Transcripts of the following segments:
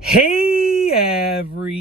Hey everybody,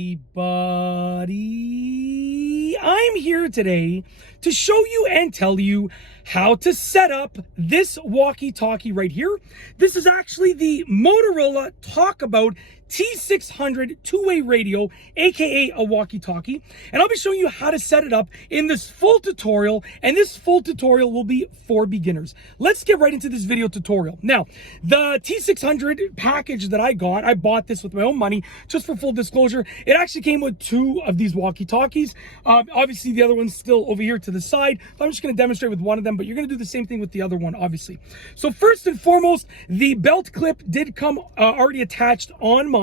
I'm here today to show you and tell you how to set up this walkie-talkie right here. This is actually the Motorola Talkabout T600 two-way radio, aka a walkie-talkie, and I'll be showing you how to set it up in this full tutorial, and this full tutorial will be for beginners. Let's get right into this video tutorial. Now, the T600 package that I bought this with my own money, just for full disclosure. It actually came with two of these walkie-talkies. Obviously, the other one's still over here to the side. So I'm just going to demonstrate with one of them, but you're going to do the same thing with the other one, obviously. So first and foremost, the belt clip did come already attached on mine.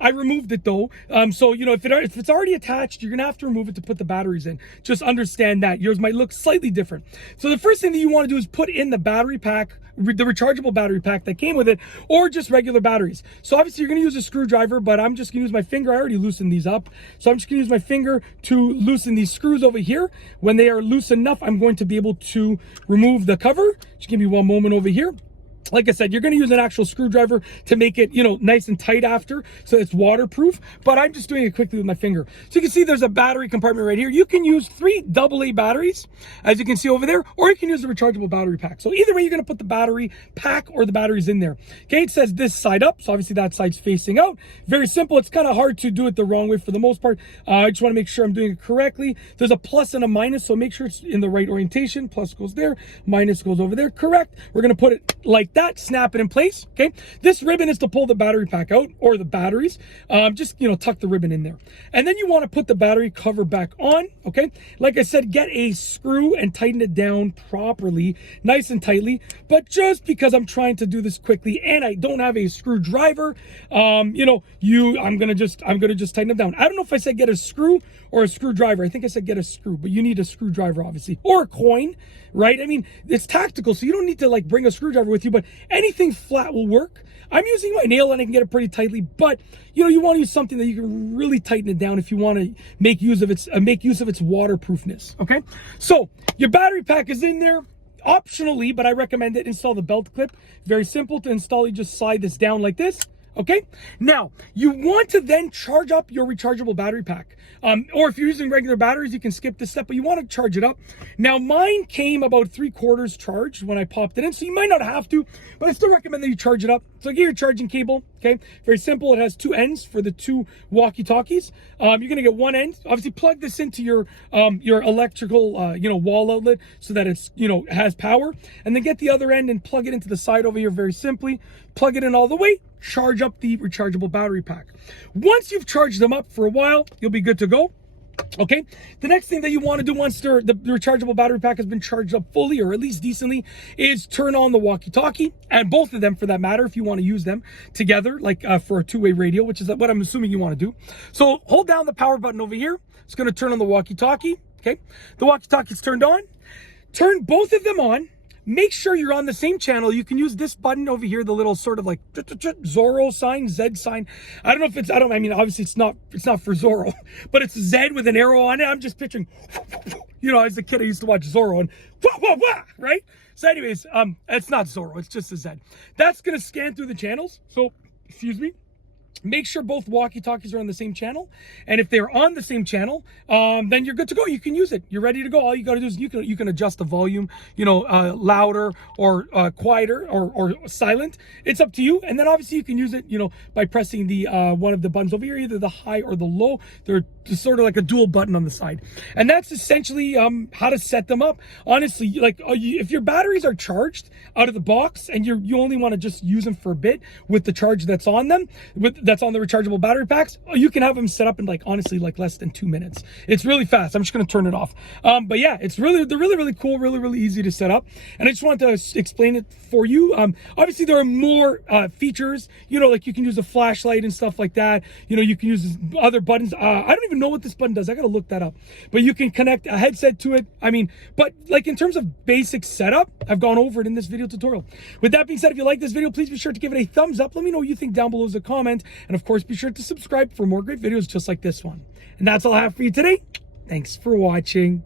I removed it though. So, you know, if it's already attached, you're going to have to remove it to put the batteries in. Just understand that. Yours might look slightly different. So the first thing that you want to do is put in the battery pack, the rechargeable battery pack that came with it, or just regular batteries. So obviously you're going to use a screwdriver, but I'm just going to use my finger. I already loosened these up. So I'm just going to use my finger to loosen these screws over here. When they are loose enough, I'm going to be able to remove the cover. Just give me one moment over here. Like I said, you're going to use an actual screwdriver to make it, you know, nice and tight after, so it's waterproof, but I'm just doing it quickly with my finger. So you can see there's a battery compartment right here. You can use 3 AA batteries, as you can see over there, or you can use a rechargeable battery pack. So either way, you're going to put the battery pack or the batteries in there. Okay, it says this side up, so obviously that side's facing out. Very simple. It's kind of hard to do it the wrong way for the most part. I just want to make sure I'm doing it correctly. There's a plus and a minus, so make sure it's in the right orientation. Plus goes there, minus goes over there. Correct. We're going to put it like that, snap it in place. Okay, this ribbon is to pull the battery pack out, or the batteries. Just, you know, tuck the ribbon in there, and then you want to put the battery cover back on. Okay, like I said, get a screw and tighten it down properly, nice and tightly. But just because I'm trying to do this quickly and I don't have a screwdriver, you know, I'm gonna just tighten it down. I don't know if I said get a screw or a screwdriver. I think I said get a screw, but you need a screwdriver obviously, or a coin, right? I mean, it's tactical, so you don't need to like bring a screwdriver with you, but anything flat will work. I'm using my nail and I can get it pretty tightly, but you know, you want to use something that you can really tighten it down if you want to make use of its waterproofness. Okay, so your battery pack is in there. Optionally, but I recommend it, install the belt clip. Very simple to install. You just slide this down like this. Okay, now you want to then charge up your rechargeable battery pack, or if you're using regular batteries, you can skip this step, but you want to charge it up. Now mine came about 3/4 charged when I popped it in, so you might not have to, but I still recommend that you charge it up. So get your charging cable. Okay, very simple. It has 2 ends for the 2 walkie-talkies. You're gonna get one end. Obviously, plug this into your electrical you know, wall outlet so that it's, you know, has power, and then get the other end and plug it into the side over here. Very simply, plug it in all the way. Charge up the rechargeable battery pack. Once you've charged them up for a while, you'll be good to go. Okay, the next thing that you want to do once the rechargeable battery pack has been charged up fully, or at least decently, is turn on the walkie-talkie, and both of them for that matter, if you want to use them together, like for a two-way radio, which is what I'm assuming you want to do. So hold down the power button over here. It's going to turn on the walkie-talkie. Okay, the walkie-talkie's turned on. Turn both of them on. Make sure you're on the same channel. You can use this button over here, the little sort of like Zorro sign, Z sign. I don't know if it's, I mean, obviously it's not for Zorro, but it's Z with an arrow on it. I'm just picturing, you know, as a kid, I used to watch Zorro and wah, wah, wah, right? So anyways, it's not Zorro, it's just a Z. That's going to scan through the channels. So, excuse me. Make sure both walkie-talkies are on the same channel, and if they're on the same channel, then you're good to go. You can use it. You're ready to go. All you got to do is you can adjust the volume, you know, louder or quieter or silent. It's up to you. And then obviously you can use it, you know, by pressing the one of the buttons over here, either the high or the low. They're just sort of like a dual button on the side, and that's essentially how to set them up. Honestly, like if your batteries are charged out of the box and you only want to just use them for a bit with the charge that's on them, that's on the rechargeable battery packs, you can have them set up in like, honestly, like less than 2 minutes. It's really fast. I'm just going to turn it off. But yeah, they're really cool, really easy to set up. And I just wanted to explain it for you. Obviously there are more features, you know, like you can use a flashlight and stuff like that. You know, you can use other buttons. I don't even know what this button does. I got to look that up, but you can connect a headset to it. I mean, but like in terms of basic setup, I've gone over it in this video tutorial. With that being said, if you like this video, please be sure to give it a thumbs up. Let me know what you think down below as a comment. And of course, be sure to subscribe for more great videos just like this one. And that's all I have for you today. Thanks for watching.